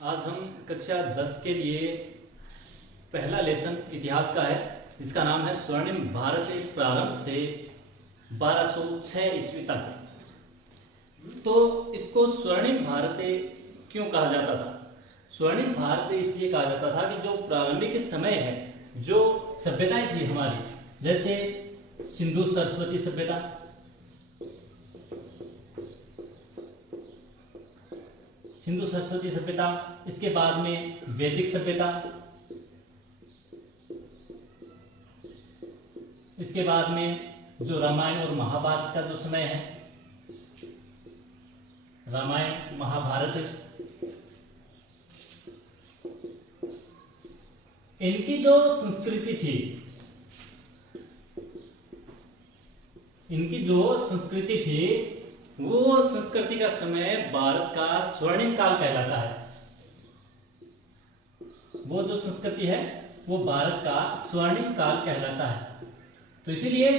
आज हम कक्षा 10 के लिए पहला लेसन इतिहास का है, जिसका नाम है स्वर्णिम भारत प्रारंभ से 1206 ईस्वी तक। तो इसको स्वर्णिम भारत क्यों कहा जाता था? स्वर्णिम भारत इसलिए कहा जाता था कि जो प्रारंभिक समय है, जो सभ्यताएं थी हमारी, जैसे सिंधु सरस्वती सभ्यता, सिंधु सरस्वती सभ्यता, इसके बाद में वैदिक सभ्यता, इसके बाद में जो रामायण और महाभारत का जो समय है, रामायण महाभारत, इनकी जो संस्कृति थी, वो संस्कृति का समय भारत का स्वर्णिम काल कहलाता है। वो जो संस्कृति है वो भारत का स्वर्णिम काल कहलाता है। तो इसीलिए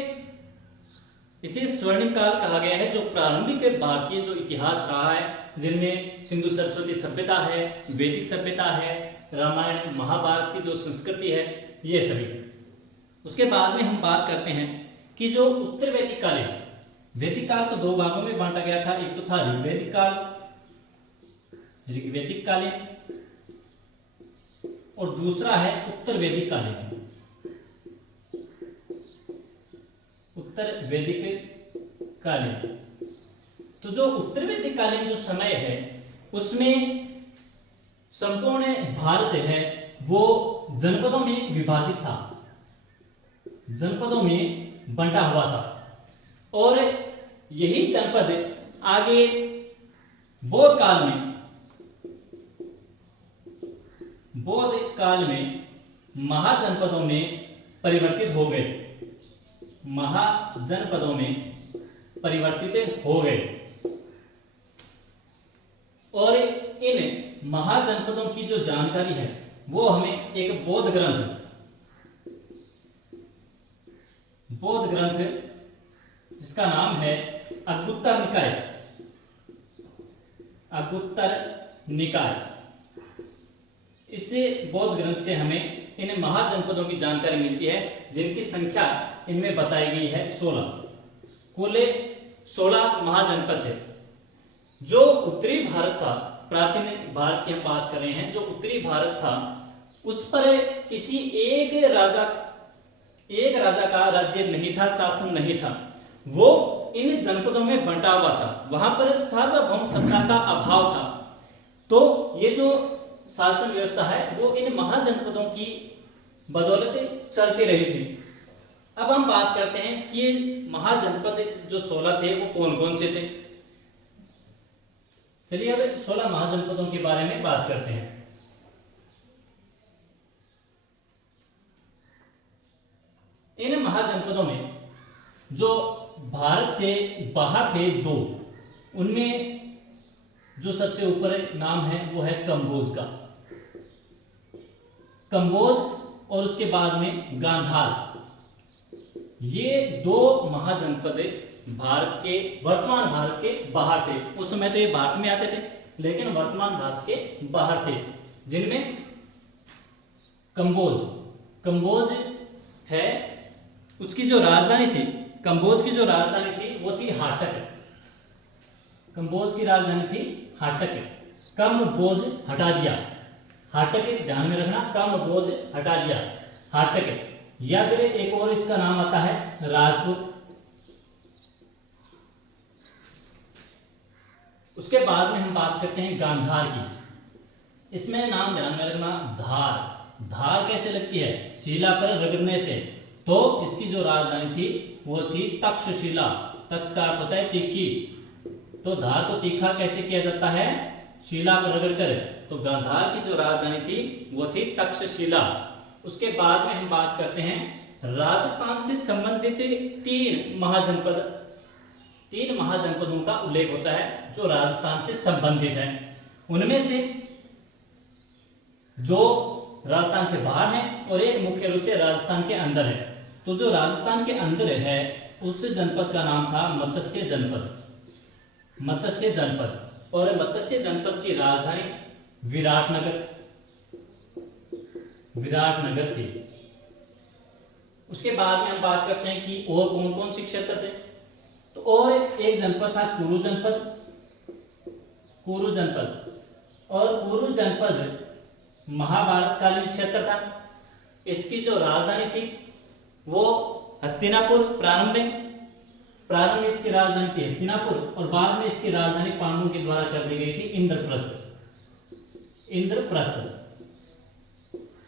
इसे स्वर्णिम काल कहा गया है। जो प्रारंभिक भारतीय जो इतिहास रहा है, जिनमें सिंधु सरस्वती सभ्यता है, वैदिक सभ्यता है, रामायण महाभारत की जो संस्कृति है, ये सभी। उसके बाद में हम बात करते हैं कि जो उत्तर वैदिक काल है, वैदिक काल को दो भागों में बांटा गया था। एक तो था ऋग्वैदिक काल, ऋग्वैदिक कालीन, और दूसरा है उत्तर वैदिक कालीन, उत्तर वैदिक कालीन। तो जो उत्तर वैदिक कालीन जो समय है, उसमें संपूर्ण भारत है वो जनपदों में विभाजित था, जनपदों में बंटा हुआ था। और यही जनपद आगे बौद्ध काल में महाजनपदों में परिवर्तित हो गए, महाजनपदों में परिवर्तित हो गए। और इन महाजनपदों की जो जानकारी है वो हमें एक बौद्ध ग्रंथ जिसका नाम है अगुत्तर निकाय, इस बौद्ध ग्रंथ से हमें इन महाजनपदों की जानकारी मिलती है, जिनकी संख्या इनमें बताई गई है 16। कुल 16 महाजनपद थे। जो उत्तरी भारत था, प्राचीन भारत की हम बात कर रहे हैं, जो उत्तरी भारत था, उस पर किसी एक राजा का राज्य नहीं था, शासन नहीं था। वो इन जनपदों में बंटा हुआ था, वहां पर सार्वभौम सत्ता का अभाव था। तो ये जो शासन व्यवस्था है वो इन महाजनपदों की बदौलत चलती रही थी। अब हम बात करते हैं कि महाजनपद जो 16 थे वो कौन कौन से थे। चलिए अब 16 महाजनपदों के बारे में बात करते हैं। इन महाजनपदों में जो भारत से बाहर थे दो, उनमें जो सबसे ऊपर नाम है वो है कंबोज का, कंबोज, और उसके बाद में गांधार। ये दो महाजनपद वर्तमान भारत के बाहर थे। उस समय तो ये भारत में आते थे, लेकिन वर्तमान भारत के बाहर थे, जिनमें कंबोज है। उसकी जो राजधानी थी, कंबोज की जो राजधानी थी वो थी हाटक। कंबोज की राजधानी थी हाटक। कम्बोज हटा दिया, हाटक ध्यान में रखना, कम्बोज हटा दिया, हाटक। या फिर एक और इसका नाम आता है राजपुत। उसके बाद में हम बात करते हैं गांधार की। इसमें नाम ध्यान में रखना, धार कैसे लगती है? शिला पर रगड़ने से। तो इसकी जो राजधानी थी वो थी तक्षशिला। तक्ष का अर्थ होता है तीखी। तो धार को तीखा कैसे किया जाता है? शिला पर रगड़कर। तो गांधार की जो राजधानी थी वो थी तक्षशिला। उसके बाद में हम बात करते हैं राजस्थान से संबंधित तीन महाजनपदों का उल्लेख होता है जो राजस्थान से संबंधित हैं। उनमें से दो राजस्थान से बाहर हैं और एक मुख्य रूप से राजस्थान के अंदर है। तो जो राजस्थान के अंदर है उस जनपद का नाम था मत्स्य जनपद। और मत्स्य जनपद की राजधानी विराटनगर थी। उसके बाद में हम बात करते हैं कि और कौन कौन से क्षेत्र थे। तो और एक जनपद था कुरु जनपद, और कुरु जनपद महाभारतकालीन क्षेत्र था। इसकी जो राजधानी थी वो हस्तिनापुर, प्रारंभ में इसकी राजधानी थी हस्तिनापुर, और बाद में इसकी राजधानी पांडवों के द्वारा कर दी गई थी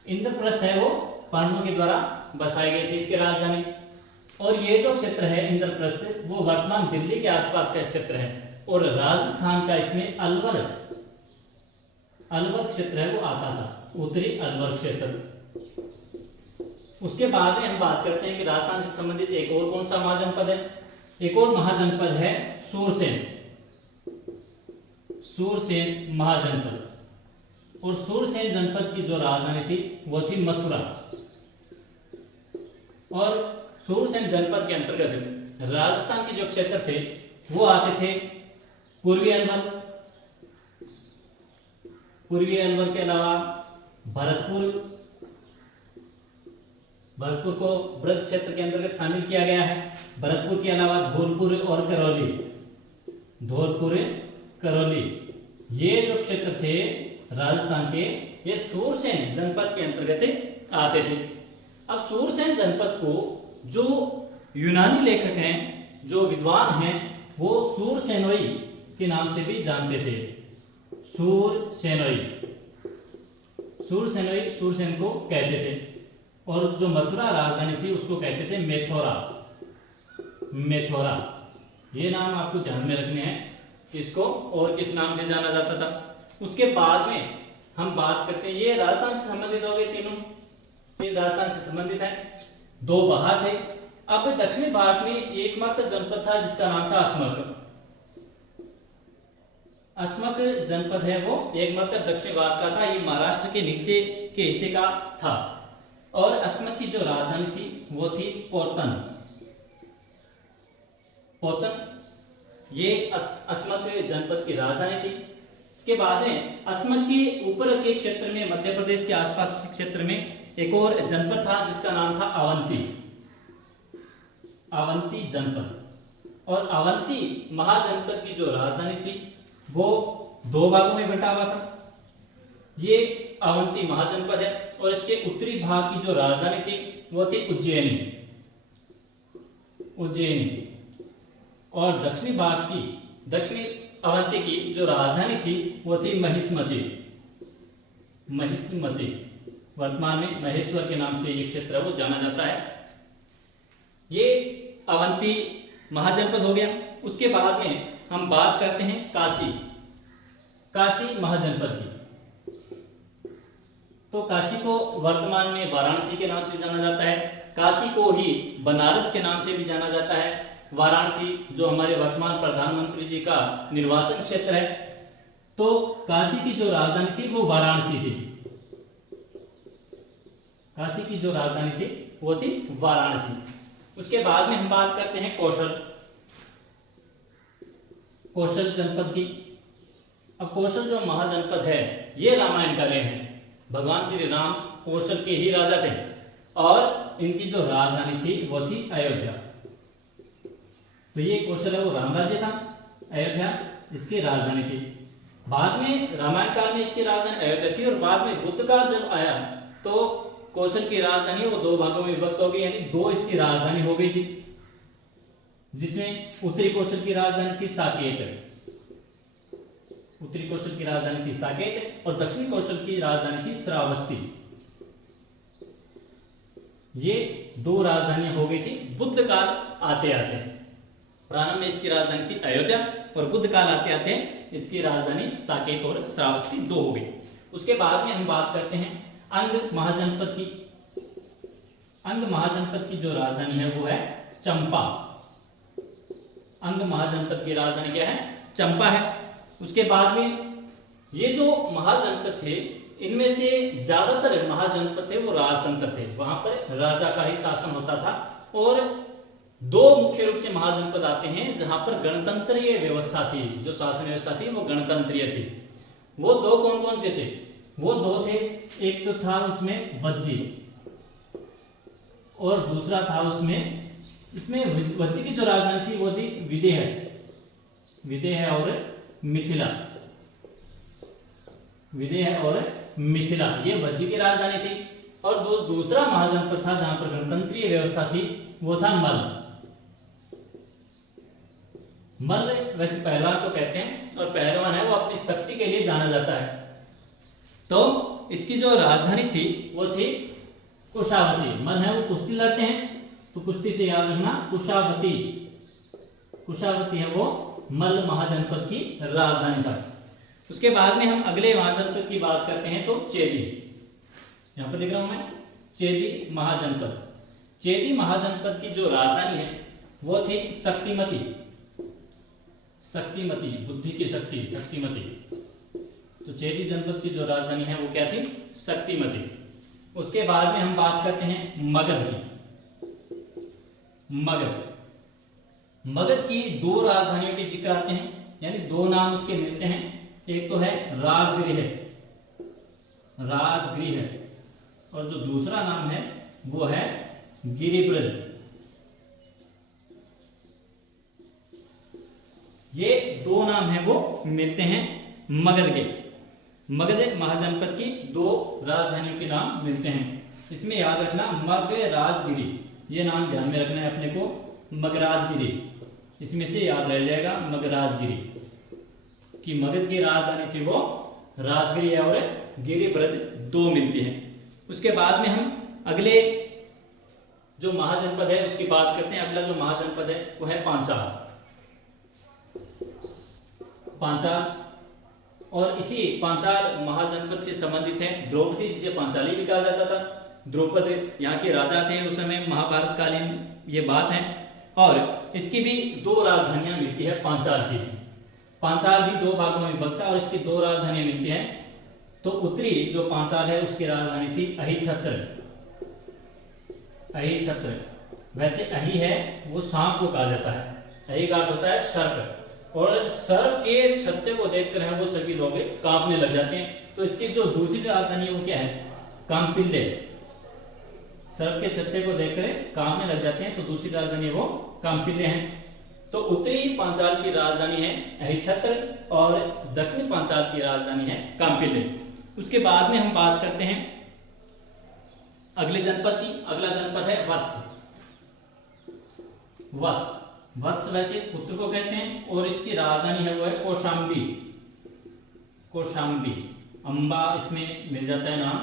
इंद्रप्रस्थ है वो पांडवों के द्वारा बसाई गई थी इसकी राजधानी। और ये जो क्षेत्र है इंद्रप्रस्थ वो वर्तमान दिल्ली के आसपास का क्षेत्र है, और राजस्थान का इसमें अलवर क्षेत्र है वो आता था, उत्तरी अलवर क्षेत्र। उसके बाद में हम बात करते हैं कि राजस्थान से संबंधित एक और कौन सा महाजनपद है। एक और महाजनपद है सूरसेन महाजनपद, और सूरसेन जनपद की जो राजधानी थी वो थी मथुरा। और सूरसेन जनपद के अंतर्गत राजस्थान के जो क्षेत्र थे वो आते थे पूर्वी अलवर के अलावा भरतपुर को ब्रज क्षेत्र के अंतर्गत शामिल किया गया है। भरतपुर के अलावा धौलपुर और करौली, ये जो क्षेत्र थे राजस्थान के, ये सूरसेन जनपद के अंतर्गत आते थे। अब सूरसेन जनपद को जो यूनानी लेखक हैं, जो विद्वान हैं, वो सूरसेनोई के नाम से भी जानते थे। सूरसेन को कहते थे, और जो मथुरा राजधानी थी उसको कहते थे मेथोरा। ये नाम आपको ध्यान में रखने हैं, इसको और किस नाम से जाना जाता था। उसके बाद में हम बात करते हैं, ये राजस्थान से संबंधित हो गए, तीन राजस्थान से संबंधित है, दो बाहर थे। अब दक्षिणी भारत में एकमात्र जनपद था जिसका नाम था अस्मक जनपद है वो एकमात्र दक्षिण भारत का था। ये महाराष्ट्र के नीचे के हिस्से का था, और अस्मक की जो राजधानी थी वो थी पोतन। ये अस्मक जनपद की राजधानी थी। इसके बाद में अस्मक के ऊपर के क्षेत्र में, मध्य प्रदेश के आसपास के क्षेत्र में एक और जनपद था जिसका नाम था अवंती जनपद। और अवंती महाजनपद की जो राजधानी थी वो दो भागों में बंटा हुआ था। ये अवंती महाजनपद है, और इसके उत्तरी भाग की जो राजधानी थी वो थी उज्जैनी, और दक्षिणी अवंती की जो राजधानी थी वो थी महिष्मति। वर्तमान में महेश्वर के नाम से ये क्षेत्र है वो जाना जाता है। ये अवंती महाजनपद हो गया। उसके बाद में हम बात करते हैं काशी महाजनपद की। तो काशी को वर्तमान में वाराणसी के नाम से जाना जाता है। काशी को ही बनारस के नाम से भी जाना जाता है। वाराणसी जो हमारे वर्तमान प्रधानमंत्री जी का निर्वाचन क्षेत्र है, तो काशी की जो राजधानी थी वो वाराणसी थी। काशी की जो राजधानी थी वो थी वाराणसी। उसके बाद में हम बात करते हैं कौशल जनपद की। अब कौशल जो महाजनपद है ये रामायण का लेन है। भगवान श्री राम कौशल के ही राजा थे, और इनकी जो राजधानी थी वो थी अयोध्या। तो ये कौशल है वो राम राज्य था, अयोध्या इसकी राजधानी थी। बाद में रामायण काल में इसकी राजधानी अयोध्या थी, और बाद में बुद्ध काल जब आया तो कौशल की राजधानी वो दो भागों में विभक्त हो गई, यानी दो इसकी राजधानी हो गई थी, जिसमें उत्तरी कौशल की राजधानी थी साकेत, और दक्षिणी कौशल की राजधानी थी श्रावस्ती। ये दो राजधानियां हो गई थी बुद्ध काल आते आते। प्रारंभ में इसकी राजधानी थी अयोध्या, और बुद्ध काल आते आते इसकी राजधानी साकेत और श्रावस्ती दो हो गई। उसके बाद में हम बात करते हैं अंग महाजनपद की जो राजधानी है वो है चंपा। अंग महाजनपद की राजधानी क्या है? चंपा है। उसके बाद में ये जो महाजनपद थे, इनमें से ज्यादातर महाजनपद थे वो राजतंत्र थे, वहां पर राजा का ही शासन होता था। और दो मुख्य रूप से महाजनपद आते हैं जहां पर गणतंत्रीय व्यवस्था थी, जो शासन व्यवस्था थी वो गणतंत्रीय थी। वो दो कौन कौन से थे? वो दो थे, एक तो था उसमें वज्जी और दूसरा था इसमें वज्जी की जो राजधानी थी वो थी विदेह और मिथिला। विदेह और मिथिला ये वज्जी की राजधानी थी। और दूसरा महाजनपद था जहां पर गणतंत्रीय व्यवस्था थी, वो था मल्ल। मल्ल वैसे पहलवान को कहते हैं और पहलवान है वो अपनी शक्ति के लिए जाना जाता है। तो इसकी जो राजधानी थी वो थी कुशावती। मल्ल है वो कुश्ती लड़ते हैं, तो कुश्ती से याद रखना कुशावती है वो मल्ल महाजनपद की राजधानी था। उसके बाद में हम अगले महाजनपद की बात करते हैं, तो चेदी, यहां पर लिख रहा हूं मैं, चेदी महाजनपद। चेदी महाजनपद की जो राजधानी है वो थी शक्तिमती, बुद्धि की शक्तिमती। तो चेदी जनपद की जो राजधानी है वो क्या थी? शक्तिमती। उसके बाद में हम बात करते हैं मगध की। मगध की दो राजधानियों के जिक्र आते हैं, यानी दो नाम उसके मिलते हैं। एक तो है राजगृह और जो दूसरा नाम है वो है गिरिब्रज। ये दो नाम है वो मिलते हैं मगध के। मगध महाजनपद की दो राजधानियों के नाम मिलते हैं। इसमें याद रखना मगराजगिरी, ये नाम ध्यान में रखना है अपने को, मगराजगिरी, इसमें से याद रह जाएगा मगराजगिरी कि मगध की राजधानी थी वो राजगिरी और गिरिब्रज दो मिलती हैं। उसके बाद में हम अगले जो महाजनपद है उसकी बात करते हैं। अगला जो महाजनपद है वो है पांचाल। और इसी पांचाल महाजनपद से संबंधित है द्रौपदी, जिसे पांचाली भी कहा जाता था। द्रौपदी यहाँ के राजा थे उस समय, महाभारत कालीन ये बात है। और इसकी भी दो राजधानियां मिलती है पांचाल की। पांचाल भी दो भागों में विभक्त है और इसकी दो राजधानियां मिलती हैं। तो उत्तरी जो पांचाल है उसकी राजधानी थी अहिछत्र। वैसे अहि है वो सांप को कहा जाता है, अहि का अर्थ होता है सर्प, और सर्प के छत्ते को देखकर है वो सभी लोग कांपने लग जाते हैं। तो इसकी जो दूसरी राजधानी है वो क्या है? कांपिल्य। सर्प के छत्ते को देखकर कांपने लग जाते हैं, तो दूसरी राजधानी वो कांपिल्य है। तो उत्तरी पांचाल की राजधानी है अहिछत्र और दक्षिणी पांचाल की राजधानी है कांपिल्य। उसके बाद में हम बात करते हैं अगले जनपद की। अगला जनपद है वत्स वैसे पुत्र को कहते हैं और इसकी राजधानी है वो है कौशाम्बी। अंबा इसमें मिल जाता है नाम,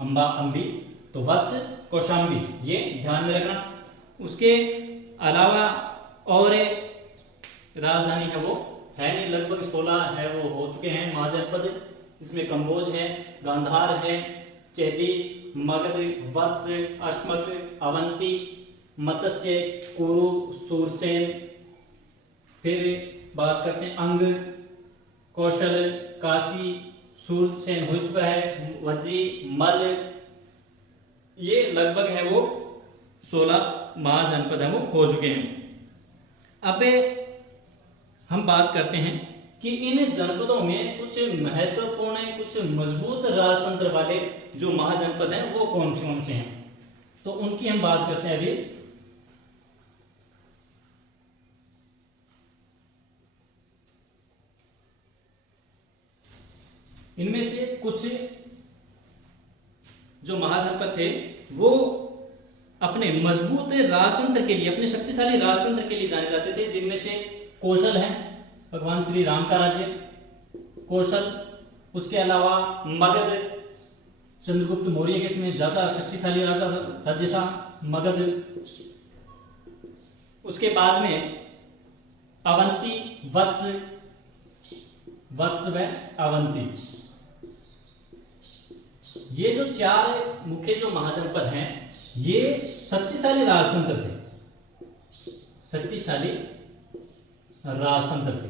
अंबा अंबी, तो वत्स कौशाम्बी ये ध्यान में रखना। उसके अलावा और राजधानी है वो है नहीं, लगभग 16 है वो हो चुके हैं महाजनपद। इसमें कंबोज है, गांधार है, चेदी, मगध, वत्स, अश्मक, अवंती, मत्स्य, कुरु, सूरसेन। फिर बात करते हैं अंग, कौशल, काशी, सूरसेन हो चुका है, वज्जी, मल्ल। ये लगभग है वो 16 महाजनपद है वो हो चुके हैं। अब हम बात करते हैं कि इन जनपदों में कुछ महत्वपूर्ण, कुछ मजबूत राजतंत्र वाले जो महाजनपद हैं वो कौन कौन से हैं, तो उनकी हम बात करते हैं अभी। इनमें से कुछ जो महाजनपद थे वो अपने मजबूत राजतंत्र के लिए, अपने शक्तिशाली राजतंत्र के लिए जाने जाते थे, जिनमें से कौशल है, भगवान श्री राम का राज्य कौशल। उसके अलावा मगध, चंद्रगुप्त मौर्य के इसमें ज्यादा शक्तिशाली राज्य था मगध। उसके बाद में अवंती, वत्स व अवंती, ये जो चार मुख्य जो महाजनपद हैं ये शक्तिशाली राजतंत्र थे, शक्तिशाली राजतंत्र थे।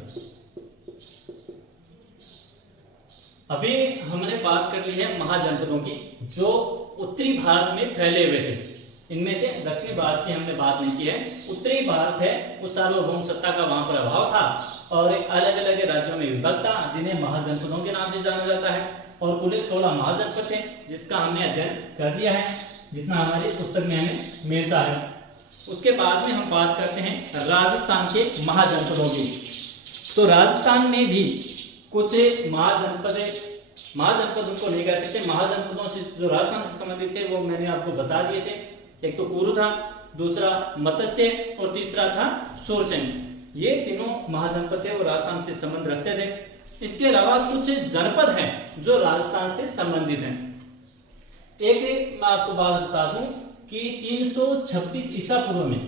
अभी हमने बात कर ली है महाजनपदों की जो उत्तरी भारत में फैले हुए थे। इनमें से दक्षिणी भारत की हमने बात नहीं की है। उत्तरी भारत है, उस सार्वभौम सत्ता का वहां पर अभाव था और अलग अलग राज्यों में विभक्त था, जिन्हें महाजनपदों के नाम से जाना जाता है। और कुल 16 महाजनपद थे, जिसका हमने अध्ययन कर दिया है, जितना हमारी पुस्तक में हमें मिलता है। उसके बाद में हम बात करते हैं राजस्थान के महाजनपदों की। तो राजस्थान में भी कुछ महाजनपद उनको नहीं कह सकते, महाजनपदों से जो राजस्थान से संबंधित थे वो मैंने आपको बता दिए थे। एक तो कुरु था, दूसरा मत्स्य और तीसरा था सुरसेन। ये तीनों महाजनपद थे वो राजस्थान से संबंध रखते थे। इसके अलावा कुछ जनपद हैं जो राजस्थान से संबंधित हैं। एक मैं आपको बात बता दूं कि 326 ईसा पूर्व में,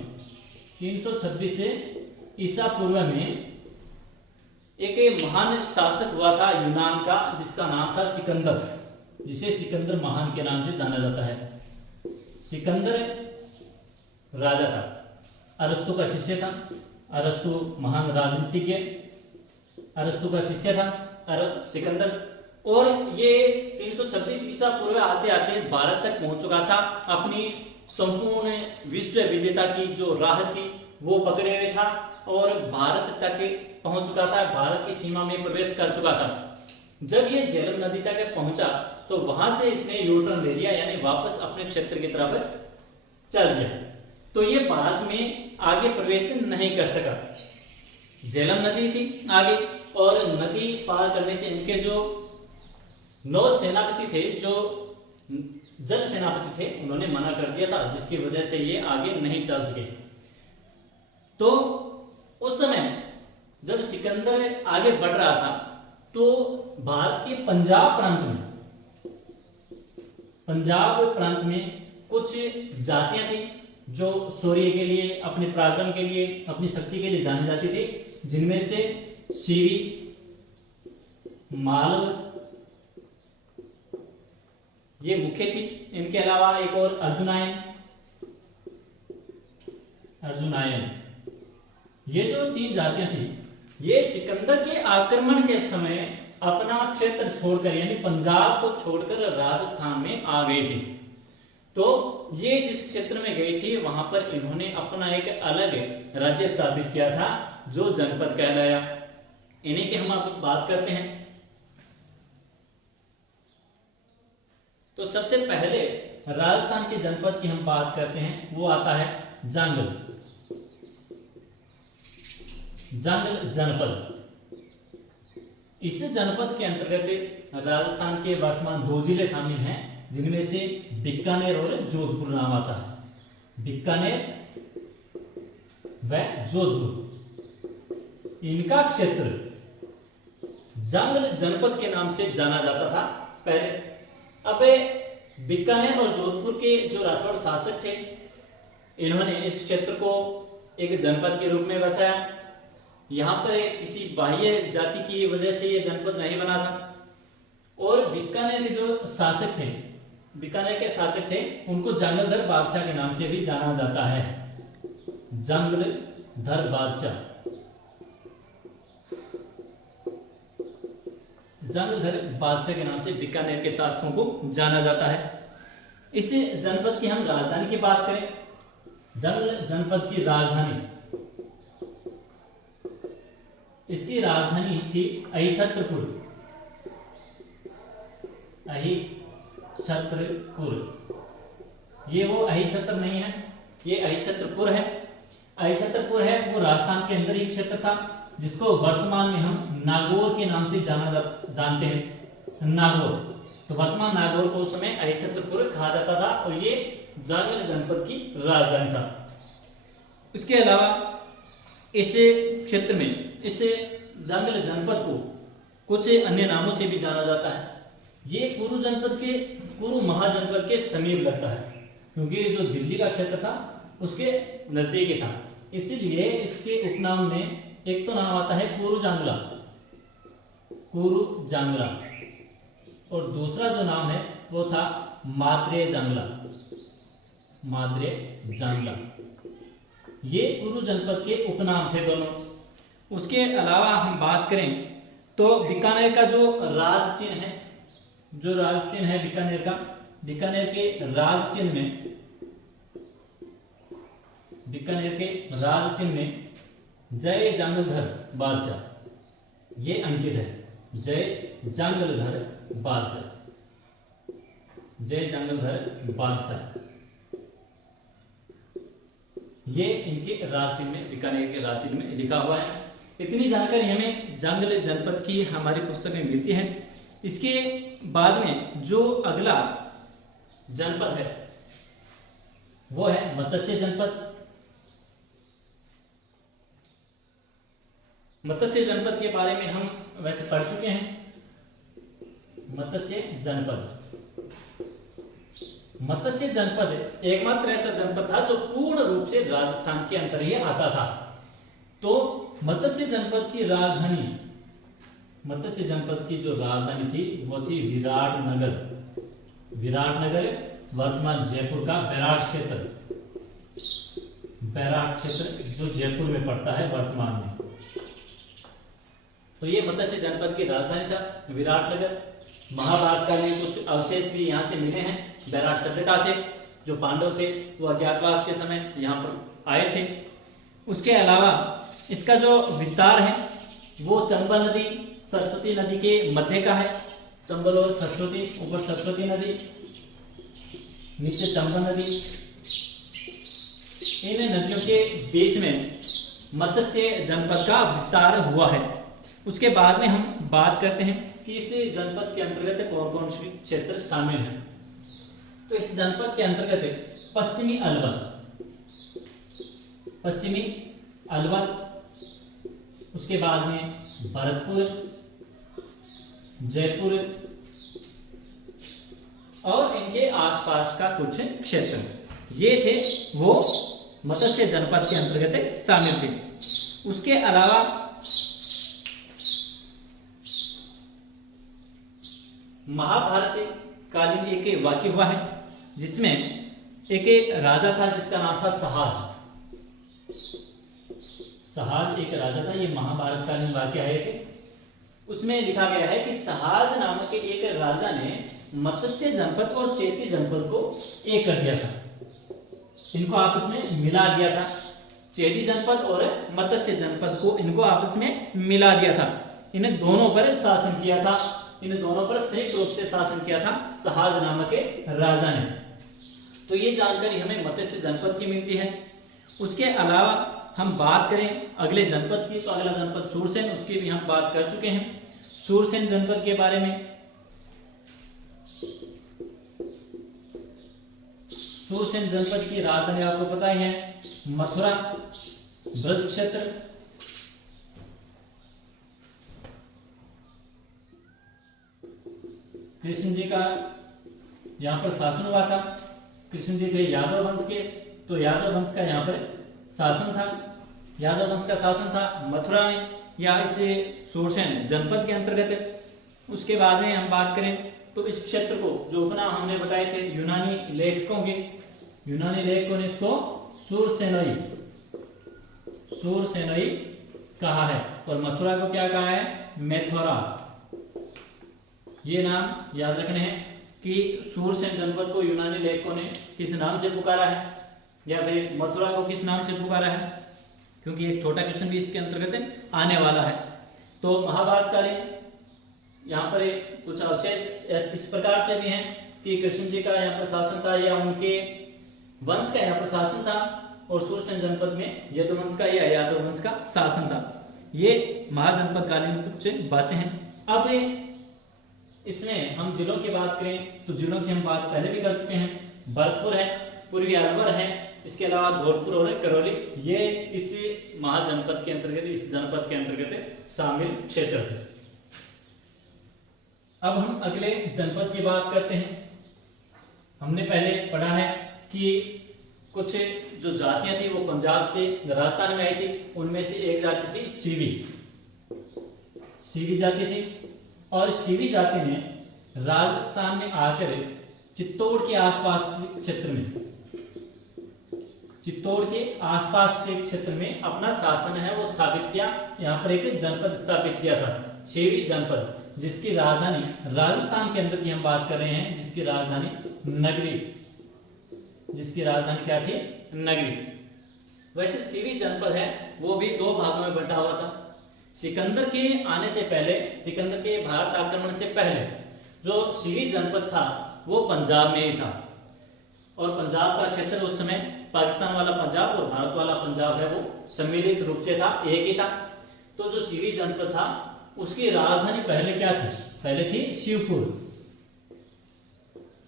326 से ईसा पूर्व में एक महान शासक हुआ था यूनान का, जिसका नाम था सिकंदर, जिसे सिकंदर महान के नाम से जाना जाता है। सिकंदर राजा था, अरस्तु का शिष्य था। अरस्तु महान राजनीतिज्ञ, अरस्तु का शिष्य था सिकंदर। और ये 326 ईसा पूर्व आते आते भारत तक पहुंच चुका था। अपनी संपूर्ण विश्व विजेता की जो राह थी वो पकड़े हुए था और भारत तक पहुंच चुका था, भारत की सीमा में प्रवेश कर चुका था। जब ये झेलम नदी तक पहुंचा तो वहां से इसने यू टर्न ले लिया, यानी वापस अपने क्षेत्र की तरफ चल दिया। तो ये भारत में आगे प्रवेश नहीं कर सका। झेलम नदी थी आगे, और नदी पार करने से इनके जो नौ सेनापति थे, जो जल सेनापति थे, उन्होंने मना कर दिया था, जिसकी वजह से ये आगे नहीं चल सके। तो उस समय जब सिकंदर आगे बढ़ रहा था तो भारत के पंजाब प्रांत में कुछ जातियां थी जो शौर्य के लिए, अपने पराक्रम के लिए, अपनी शक्ति के लिए जानी जाती थी, जिनमें से सीरी, मालव ये मुख्य थी। इनके अलावा एक और अर्जुनायन, ये जो 3 जातियां थी, ये सिकंदर के आक्रमण के समय अपना क्षेत्र छोड़कर, यानी पंजाब को छोड़कर राजस्थान में आ गई थी। तो ये जिस क्षेत्र में गई थी वहां पर इन्होंने अपना एक अलग राज्य स्थापित किया था, जो जनपद कहलाया। इन्हीं की हम अब बात करते हैं। तो सबसे पहले राजस्थान के जनपद की हम बात करते हैं, वो आता है जांगल जनपद। इस जनपद के अंतर्गत राजस्थान के वर्तमान 2 जिले शामिल हैं, जिनमें से बीकानेर और जोधपुर नाम आता है। बीकानेर व जोधपुर, इनका क्षेत्र जंगल जनपद के नाम से जाना जाता था पहले। अब बीकानेर और जोधपुर के जो राठौड़ शासक थे, इन्होंने इस क्षेत्र को एक जनपद के रूप में बसाया। यहाँ पर किसी बाह्य जाति की वजह से ये जनपद नहीं बना था। और बीकानेर के जो शासक थे, बीकानेर के शासक थे, उनको जंगलधर बादशाह के नाम से भी जाना जाता है। जंगलधर बादशाह, जंगलधर बादशाह के नाम से बीकानेर के शासकों को जाना जाता है। इस जनपद की हम राजधानी की बात करें, जंगल जनपद की राजधानी, इसकी राजधानी थी अहिछत्रपुर। ये वो अहिछत्र नहीं है, ये अहिछत्रपुर है। अहिछत्रपुर है वो राजस्थान के अंदर ही क्षेत्र था, जिसको वर्तमान में हम नागौर के नाम से जानते हैं। नागौर, तो वर्तमान नागौर को उस समय अहिछत्रपुर कहा जाता था, और ये जांगल जनपद की राजधानी था। इसके अलावा इस क्षेत्र में, इस जांगल जनपद को कुछ अन्य नामों से भी जाना जाता है। ये कुरु महाजनपद के समीप लगता है, क्योंकि जो दिल्ली का क्षेत्र था उसके नजदीक ही था, इसीलिए इसके उपनाम में एक तो नाम आता है कुरु जांगला, और दूसरा जो नाम है वो था माद्रे जांगला। ये कुरु जनपद के उपनाम थे दोनों। उसके अलावा हम बात करें तो बीकानेर का जो राज चिन्ह है बीकानेर के राज चिन्ह में बीकानेर के राज चिन्ह में जय जांगलधर बादशाह, ये अंकित है। जय जांगलधर बादशाह, जय जांगलधर बादशाह, ये इनके राज चिन्ह में, बीकानेर के राज चिन्ह में लिखा हुआ है। इतनी जानकारी हमें जांगल जनपद की हमारी पुस्तक में मिलती है। इसके बाद में जो अगला जनपद है वो है मत्स्य जनपद। मत्स्य जनपद के बारे में हम वैसे पढ़ चुके हैं। मत्स्य जनपद, मत्स्य जनपद एकमात्र ऐसा जनपद था जो पूर्ण रूप से राजस्थान के अंतर ही आता था। तो मत्स्य जनपद की राजधानी, मत्स्य जनपद की जो राजधानी थी वो थी विराटनगर। विराटनगर वर्तमान जयपुर का बैराट क्षेत्र, बैराट क्षेत्र जो जयपुर में पड़ता है वर्तमान में। तो ये मत्स्य जनपद की राजधानी था विराटनगर। महाभारत काल में कुछ अवशेष भी यहाँ से मिले हैं बैराट सभ्यता से। जो पांडव थे वो अज्ञातवास के समय यहाँ पर आए थे। उसके अलावा इसका जो विस्तार है वो चंबल नदी, सरस्वती नदी के मध्य का है। चंबल और सरस्वती, ऊपर सरस्वती नदी, नीचे चंबल नदी, इन नदियों के बीच में मत्स्य जनपद का विस्तार हुआ है। उसके बाद में हम बात करते हैं कि इस जनपद के अंतर्गत कौन कौन से क्षेत्र शामिल हैं। तो इस जनपद के अंतर्गत पश्चिमी अलवर, पश्चिमी अलवर, उसके बाद में भरतपुर, जयपुर और इनके आसपास का कुछ क्षेत्र, ये थे वो मत्स्य जनपद के अंतर्गत शामिल थे। उसके अलावा महाभारत कालीन एक वाक्य हुआ है जिसमें एक राजा था जिसका नाम था सहाज। सहाज एक राजा था, ये महाभारत कालीन वाक्य है एक। उसमें लिखा गया है कि सहाज नामक के एक राजा ने मत्स्य जनपद और चेती जनपद को एक कर दिया था, इनको आपस में मिला दिया था। चेती जनपद और मत्स्य जनपद को इनको आपस में मिला दिया था। इन दोनों पर शासन किया था, इन दोनों पर संयुक्त रूप से शासन किया था सहाज नामक के राजा ने। तो ये जानकारी हमें मत्स्य जनपद की मिलती है। उसके अलावा हम बात करें अगले जनपद की, तो अगला जनपद सूरसेन, उसकी भी हम बात कर चुके हैं। सूरसेन जनपद के बारे में, सूरसेन जनपद की राजधानी आपको पता ही है मथुरा, ब्रज क्षेत्र। कृष्ण जी का यहाँ पर शासन हुआ था। कृष्ण जी थे यादव वंश के, तो यादव वंश का यहाँ पर शासन था। यादव वंश का शासन था मथुरा में या इसे सूरसेन जनपद के अंतर्गत। उसके बाद में हम बात करें तो इस क्षेत्र को जो उपनाम हमने बताए थे यूनानी लेखकों के, यूनानी लेखकों ने इसको सूरसेनोई, सूरसेनोई कहा है। और मथुरा को क्या कहा है? मैथोरा। ये नाम याद रखने हैं कि सूरसेन जनपद को यूनानी लेखकों ने किस नाम से पुकारा है या फिर मथुरा को किस नाम से पुकारा है, क्योंकि एक छोटा क्वेश्चन भी इसके अंतर्गत आने वाला है। तो महाभारत कालीन यहाँ पर कुछ अवशेष इस प्रकार से भी हैं कि कृष्ण जी का यहाँ पर शासन था या उनके वंश का यहाँ पर शासन था, और सूरसेन जनपद में यदुवंश का या यादव वंश का शासन था। ये महाजनपद कालीन कुछ बातें हैं। अब इसमें हम जिलों की बात करें तो जिलों की हम बात पहले भी कर चुके हैं। भरतपुर है, पूर्वी अलवर है, इसके अलावा धौलपुर और करौली, ये इस महाजनपद के अंतर्गत, इस जनपद के अंतर्गत शामिल क्षेत्र थे। अब हम अगले जनपद की बात करते हैं। हमने पहले पढ़ा है कि कुछ जो जातियां थी वो पंजाब से राजस्थान में आई थी। उनमें से एक जाति थी सीवी, सीवी जाति थी। और सीवी जाति ने राजस्थान में आकर चित्तौड़ के आसपास के क्षेत्र में, चित्तौड़ के आसपास के क्षेत्र में अपना शासन है वो स्थापित किया। यहाँ पर एक जनपद स्थापित किया था, सीवी जनपद, जिसकी राजधानी राजस्थान के अंदर की हम बात कर रहे हैं, जिसकी राजधानी नगरी, जिसकी राजधानी क्या थी? नगरी। वैसे सीवी जनपद है वो भी दो भागों में बंटा हुआ था। सिकंदर के आने से पहले, सिकंदर के भारत आक्रमण से पहले जो सीवी जनपद था वो पंजाब में ही था, और पंजाब का क्षेत्र उस समय पाकिस्तान वाला पंजाब और भारत वाला पंजाब है वो सम्मिलित रूप से था, एक ही था। तो जो सीवी जनपद था उसकी राजधानी पहले क्या थी? पहले थी शिवपुर।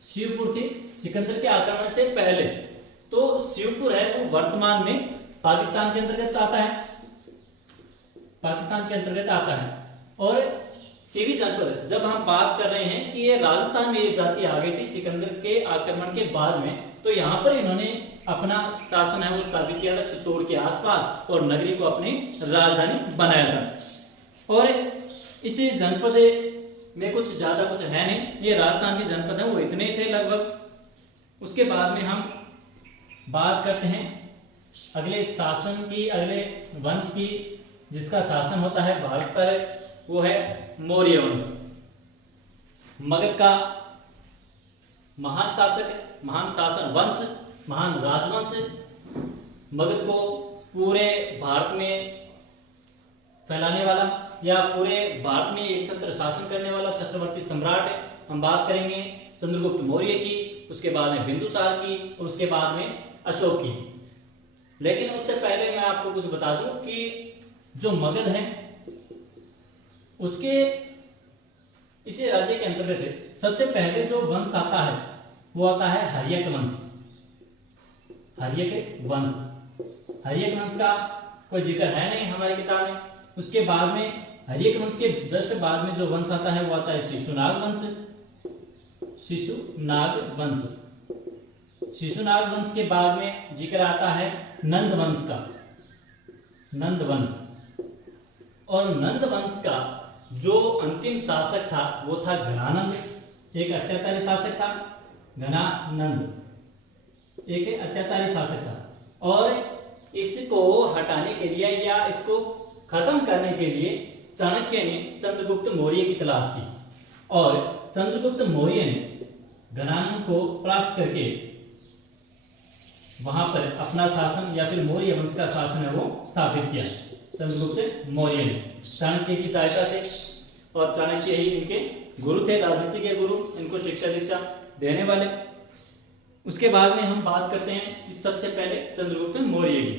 शिवपुर थी सिकंदर के आक्रमण से पहले। तो शिवपुर है वो वर्तमान में पाकिस्तान के अंतर्गत आता है, पाकिस्तान के अंतर्गत आता है। और सीवी जनपद जब हम बात कर रहे हैं कि ये राजस्थान में ये जाति आ गई थी सिकंदर के आक्रमण के बाद में, तो यहाँ पर इन्होंने अपना शासन है वो स्थापित किया था चित्तौड़ के आसपास और नगरी को अपनी राजधानी बनाया था। और इस जनपद में कुछ ज्यादा कुछ है नहीं, ये राजस्थान के जनपद है वो इतने ही थे लगभग। उसके बाद में हम बात करते हैं अगले शासन की, अगले वंश की जिसका शासन होता है भारत पर, वो है मौर्य वंश। मगध का महान शासक, महान शासन वंश, महान राजवंश, मगध को पूरे भारत में फैलाने वाला या पूरे भारत में एक छत्र शासन करने वाला चक्रवर्ती सम्राट है। हम बात करेंगे चंद्रगुप्त मौर्य की, उसके बाद में बिंदुसार की और उसके बाद में अशोक की। लेकिन उससे पहले मैं आपको कुछ बता दूं कि जो मगध है उसके इसी राज्य के अंतर्गत सबसे पहले जो वंश आता है वो आता है हर्यक वंश। हर्यक वंश, हर्यक वंश का कोई जिक्र है नहीं हमारी किताब में। उसके बाद में हर्यक वंश के जस्ट बाद में जो वंश आता है वो आता है शिशुनाग वंश। शिशुनाग वंश, शिशुनाग वंश के बाद में जिक्र आता है नंद वंश का, नंद वंश। और नंद वंश का जो अंतिम शासक था वो था घनानंद, एक अत्याचारी शासक था। घनानंद एक अत्याचारी शासक था, और इसको हटाने के लिए या इसको खत्म करने के लिए चाणक्य ने चंद्रगुप्त मौर्य की तलाश की, और चंद्रगुप्त मौर्य ने घनानंद को परास्त करके वहां पर अपना शासन या फिर मौर्य वंश का शासन है वो स्थापित किया चंद्रगुप्त मौर्य ने चाणक्य की सहायता से। और चाणक्य ही इनके गुरु थे, राजनीति के गुरु, इनको शिक्षा दीक्षा देने वाले। उसके बाद में हम बात करते हैं कि सबसे पहले चंद्रगुप्त मौर्य की।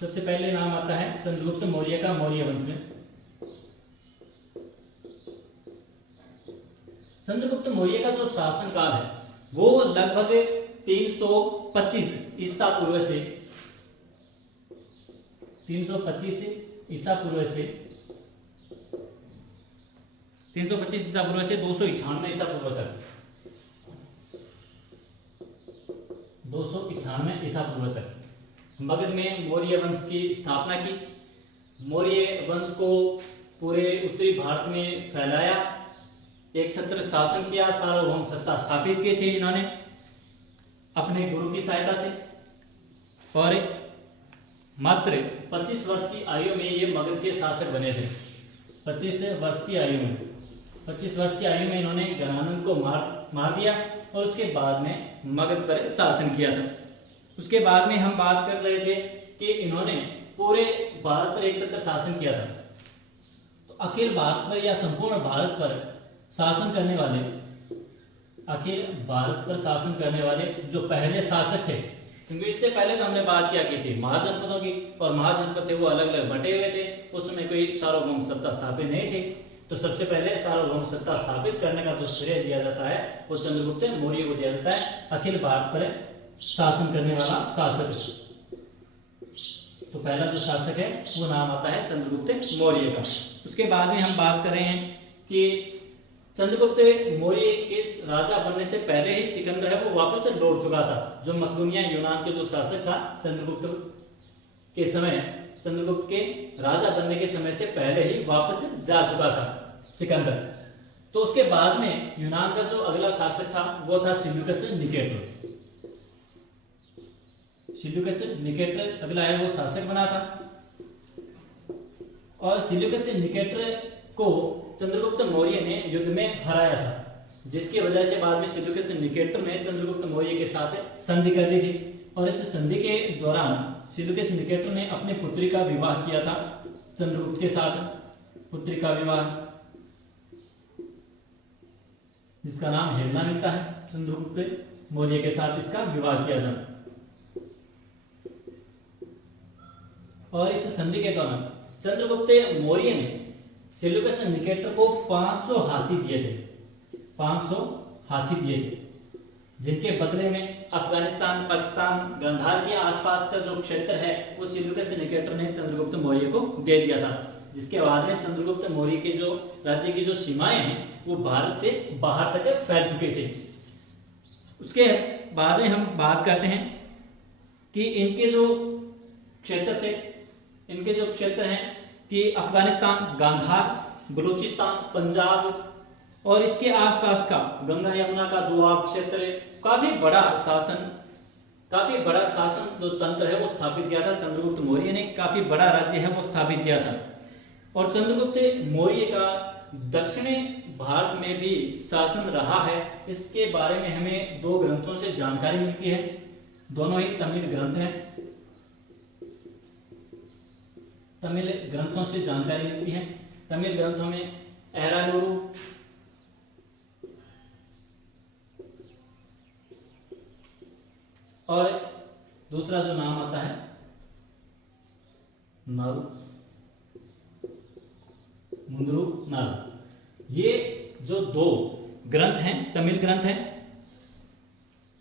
सबसे पहले नाम आता है चंद्रगुप्त मौर्य का मौर्य वंश में। चंद्रगुप्त मौर्य का जो शासनकाल है वो लगभग 325 ईसा पूर्व से 325 ईसा पूर्व से 298 ईसा पूर्व तक, 298 ईसा पूर्व तक मगध में मौर्य वंश की स्थापना की। मौर्य वंश को पूरे उत्तरी भारत में फैलाया, एक छत्र शासन किया, सार्वभौम सत्ता स्थापित की थी इन्होंने अपने गुरु की सहायता से। और मात्र 25 वर्ष की आयु में ये मगध के शासक बने थे। 25 वर्ष की आयु में, 25 वर्ष की आयु में इन्होंने घनानंद को मार दिया और उसके बाद में मगध पर शासन किया था। उसके बाद में हम बात कर रहे थे कि इन्होंने पूरे भारत पर एक छत्र शासन किया था। तो अखिल भारत पर या संपूर्ण भारत पर शासन करने वाले, अखिल भारत पर शासन करने वाले जो पहले शासक थे, क्योंकि इससे पहले तो हमने बात किया की थी महाजनपदों की, और महाजनपद थे वो अलग अलग बटे हुए थे, उसमें कोई सार्वभौम सत्ता स्थापित नहीं थी। तो सबसे पहले सार्वभौम सत्ता स्थापित करने का जो श्रेय दिया जाता है वो चंद्रगुप्त मौर्य को दिया जाता है, अखिल भारत पर शासन करने वाला शासक। तो पहला जो शासक है वो नाम आता है चंद्रगुप्त मौर्य का। उसके बाद में हम बात कर रहे हैं कि चंद्रगुप्त मौर्य के राजा बनने से पहले ही सिकंदर है वो वापस से लौट चुका था। जो मकदूनिया यूनान के जो शासक था चंद्रगुप्त के समय, चंद्रगुप्त के राजा बनने के समय से पहले ही वापस जा चुका था सिकंदर। तो उसके बाद में यूनान का जो अगला शासक था वो था सिल्यूकस निकेटर। सिल्यूकस निकेटर अगला है वो शासक बना था, और सिल्यूकस निकेटर को चंद्रगुप्त मौर्य ने युद्ध में हराया था। जिसकी वजह से बाद में सेल्यूकस निकेटर ने चंद्रगुप्त मौर्य के साथ संधि कर ली थी। और इस संधि के दौरान सेल्यूकस निकेटर ने अपनी पुत्री का विवाह किया था चंद्रगुप्त के साथ, पुत्री का विवाह जिसका नाम हेलेना मिलता है। चंद्रगुप्त मौर्य के साथ इसका विवाह किया था। और इस संधि के दौरान चंद्रगुप्त मौर्य ने सेल्यूकस निकेटर को 500 हाथी दिए थे, 500 हाथी दिए थे, जिनके बदले में अफगानिस्तान, पाकिस्तान, गांधार के आसपास का जो क्षेत्र है वो सेल्यूकस निकेटर ने चंद्रगुप्त मौर्य को दे दिया था। जिसके बाद में चंद्रगुप्त मौर्य के जो राज्य की जो सीमाएं हैं वो भारत से बाहर तक फैल चुके थे। उसके बाद में हम बात करते हैं कि इनके जो क्षेत्र थे, इनके जो क्षेत्र हैं कि अफगानिस्तान, गांधार, बलूचिस्तान, पंजाब और इसके आसपास का गंगा यमुना का दोआब क्षेत्र, काफी बड़ा शासन जो तंत्र है वो स्थापित किया था चंद्रगुप्त मौर्य ने। काफी बड़ा राज्य है वो स्थापित किया था। और चंद्रगुप्त मौर्य का दक्षिणी भारत में भी शासन रहा है। इसके बारे में हमें 2 ग्रंथों से जानकारी मिलती है, दोनों ही तमिल ग्रंथ हैं। तमिल ग्रंथों से जानकारी मिलती है। तमिल ग्रंथों में एरानूरू, और दूसरा जो नाम आता है नारू, मुंद्रू नारू। ये जो 2 ग्रंथ हैं, तमिल ग्रंथ हैं,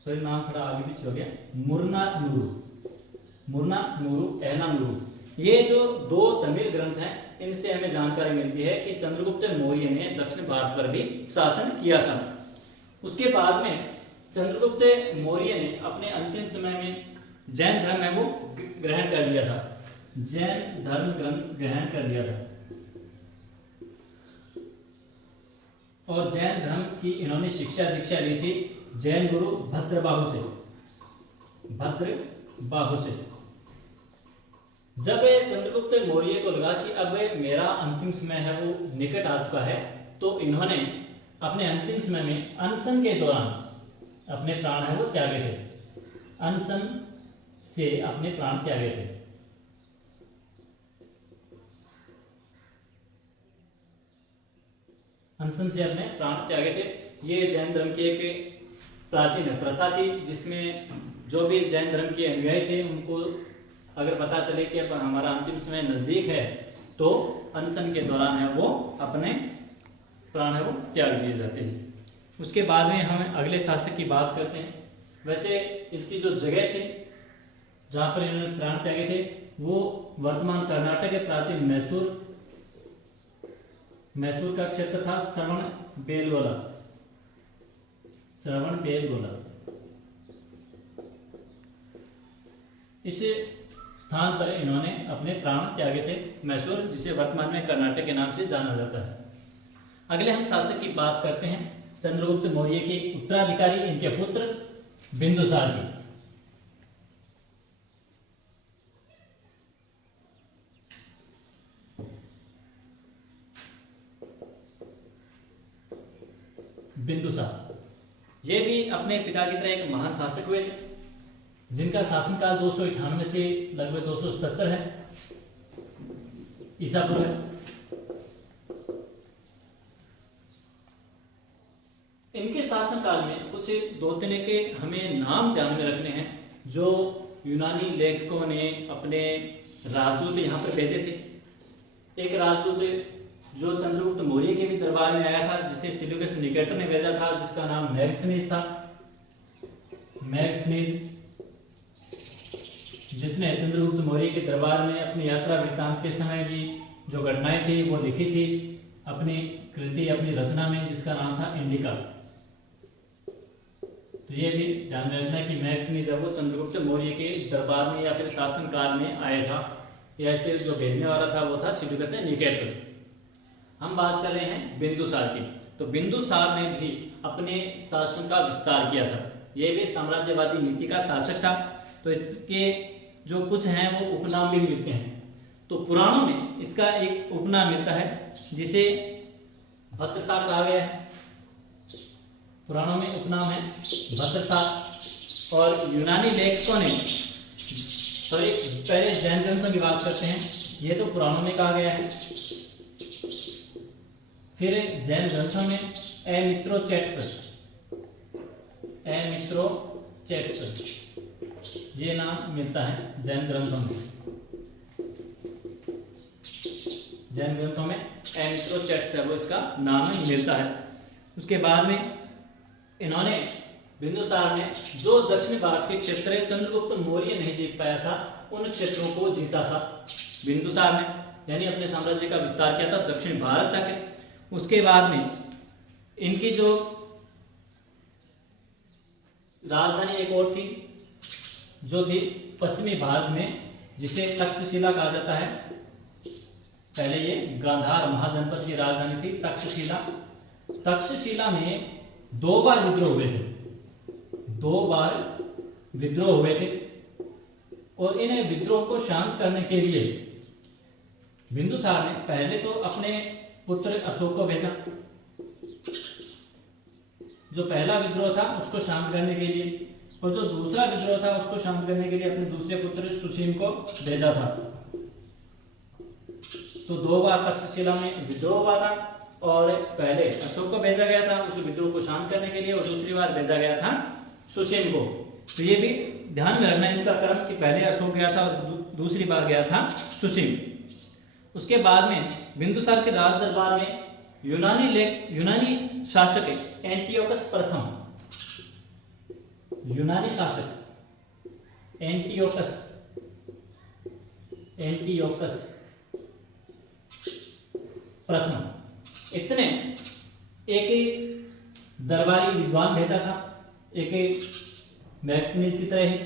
सॉरी नाम थोड़ा आगे पीछे हो गया, मुरना नूरू, एना नूरू, ये जो 2 तमिल ग्रंथ हैं इनसे हमें जानकारी मिलती है कि चंद्रगुप्त मौर्य ने दक्षिण भारत पर भी शासन किया था। उसके बाद में चंद्रगुप्त मौर्य ने अपने अंतिम समय में जैन धर्म है वो ग्रहण कर लिया था, जैन धर्म ग्रहण कर लिया था। और जैन धर्म की इन्होंने शिक्षा दीक्षा ली थी जैन गुरु भद्रबाहु से। जब चंद्रगुप्त मौर्य को लगा कि अब मेरा अंतिम समय है वो निकट आ चुका है, तो इन्होंने अपने अंतिम समय में अनशन के दौरान अपने प्राण है वो त्यागे थे, अनशन से अपने प्राण त्यागे थे। अनशन से अपने प्राण त्यागे थे। ये जैन धर्म की एक प्राचीन प्रथा थी, जिसमें जो भी जैन धर्म के अनुयायी थे उनको अगर पता चले कि अब हमारा अंतिम समय नजदीक है तो अनशन के दौरान है वो अपने प्राण है वो त्याग दिए जाते हैं। उसके बाद में हम अगले शासक की बात करते हैं। वैसे इसकी जो जगह थी जहाँ पर इन्होंने प्राण त्यागे थे वो वर्तमान कर्नाटक के प्राचीन मैसूर का क्षेत्र था, श्रवणबेलगोला। इस स्थान पर इन्होंने अपने प्राण त्यागे थे, मैसूर, जिसे वर्तमान में कर्नाटक के नाम से जाना जाता है। अगले हम शासक की बात करते हैं चंद्रगुप्त मौर्य के उत्तराधिकारी, इनके पुत्र बिंदुसार की। बिंदुसार ये भी अपने पिता की तरह एक महान शासक हुए थे, जिनका शासनकाल 298 से लगभग 277 है ईसा पूर्व। इनके शासनकाल में कुछ 2-3 के हमें नाम ध्यान में रखने हैं, जो यूनानी लेखकों ने अपने राजदूत यहाँ पर भेजे थे। एक राजदूत जो चंद्रगुप्त मौर्य के भी दरबार में आया था, जिसे सेल्यूकस निकेटर ने भेजा था, जिसका नाम मैगस्थनीज था। मैगस्थनीज जिसने चंद्रगुप्त मौर्य के दरबार में अपनी यात्रा वृत्तांत के समय की जो घटनाएं थी वो लिखी थी अपनी कृति, अपनी रचना में, जिसका नाम था इंडिका। तो ये भी ध्यान में रखना कि मैगस्थनीज वो चंद्रगुप्त मौर्य के दरबार में या फिर शासनकाल में आया था। या ऐसे जो भेजने वाला था वो था सेल्यूकस निकेटर। हम बात कर रहे हैं बिंदुसार की। तो बिंदुसार ने भी अपने शासन का विस्तार किया था। यह भी साम्राज्यवादी नीति का शासक था। तो इसके जो कुछ हैं वो उपनाम भी मिलते हैं। तो पुराणों में इसका एक उपनाम मिलता है जिसे भद्रसार कहा गया है। पुराणों में उपनाम है भद्रसार। और यूनानी लेखकों ने पहले जैन ग्रंथों की बात करते हैं, ये तो पुराणों में कहा गया है। फिर जैन ग्रंथों में एमित्रोचेट्स ये नाम मिलता है जैन ग्रंथों में। जैन ग्रंथों में एमित्रोचेट्स है वो इसका नाम मिलता है। उसके बाद में इन्होंने बिंदुसार ने जो दक्षिण भारत के क्षेत्र चंद्रगुप्त मौर्य नहीं जीत पाया था उन क्षेत्रों को जीता था बिंदुसार ने, यानी अपने साम्राज्य का विस्तार किया था दक्षिण भारत तक। उसके बाद में इनकी जो राजधानी एक और थी जो थी पश्चिमी भारत में, जिसे तक्षशिला कहा जाता है। पहले ये गांधार महाजनपद की राजधानी थी तक्षशिला। तक्षशिला में 2 बार विद्रोह हुए थे और इन विद्रोह को शांत करने के लिए बिंदुसार ने पहले तो अपने पुत्र अशोक को भेजा, जो पहला विद्रोह था उसको शांत करने के लिए, और जो दूसरा विद्रोह था उसको शांत करने के लिए अपने दूसरे पुत्र सुसीम को भेजा था। तो 2 बार तक्षशिला में विद्रोह हुआ था और पहले अशोक को भेजा गया था उस विद्रोह को शांत करने के लिए, और दूसरी बार भेजा गया था सुसीम को। तो ये भी ध्यान में रखना इनका क्रम कि पहले अशोक गया था और दूसरी बार गया था सुसीम। उसके बाद में बिंदुसार के राज दरबार में यूनानी शासक एंटियोकस प्रथम, यूनानी शासक एंटियोकस प्रथम, इसने एक दरबारी विद्वान भेजा था, एक मैक्सिमीज की तरह ही,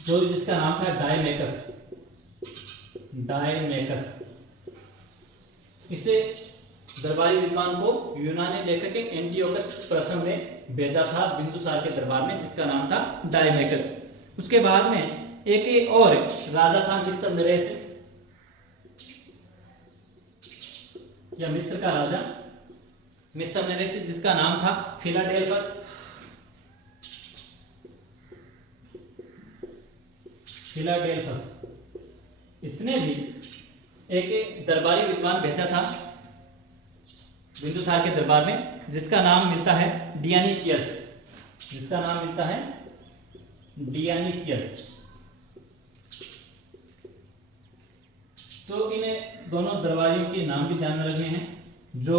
जो जिसका नाम था डायमेकस। इसे दरबारी विद्वान को यूनानी लेखक एंटियोकस प्रथम ने भेजा था बिंदुसार के दरबार में, जिसका नाम था डायमेकस। उसके बाद में एक और राजा था मिस्र नरेश, या मिस्र का राजा मिस्र नरेश, जिसका नाम था फिलाडेल्फस। इसने भी एक दरबारी विद्वान भेजा था बिंदुसार के दरबार में, जिसका नाम मिलता है डियानिसियस, तो इन दोनों दरबारियों के नाम भी ध्यान में रखने हैं, जो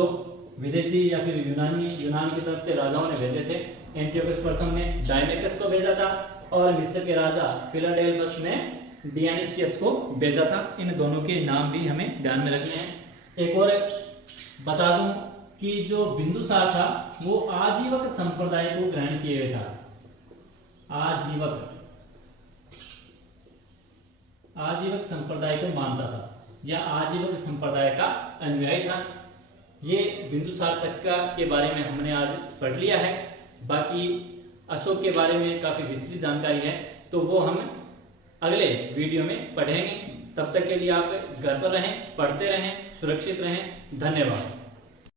विदेशी या फिर यूनान की तरफ से राजाओं ने भेजे थे। एंटियोकस प्रथम ने डायमेकस को भेजा था और मिस्र के राजा फिलाडेल्फस ने डियानिसियस को भेजा था। इन दोनों के नाम भी हमें ध्यान में रखने हैं। एक और बता दूं कि जो बिंदुसार था वो आजीवक संप्रदाय को ग्रहण किए हुए था, आजीवक संप्रदाय को मानता था या आजीवक संप्रदाय का अनुयायी था। ये बिंदुसार तक के बारे में हमने आज पढ़ लिया है। बाकी अशोक के बारे में काफ़ी विस्तृत जानकारी है, तो वो हम अगले वीडियो में पढ़ेंगे। तब तक के लिए आप घर पर रहें, पढ़ते रहें, सुरक्षित रहें। धन्यवाद।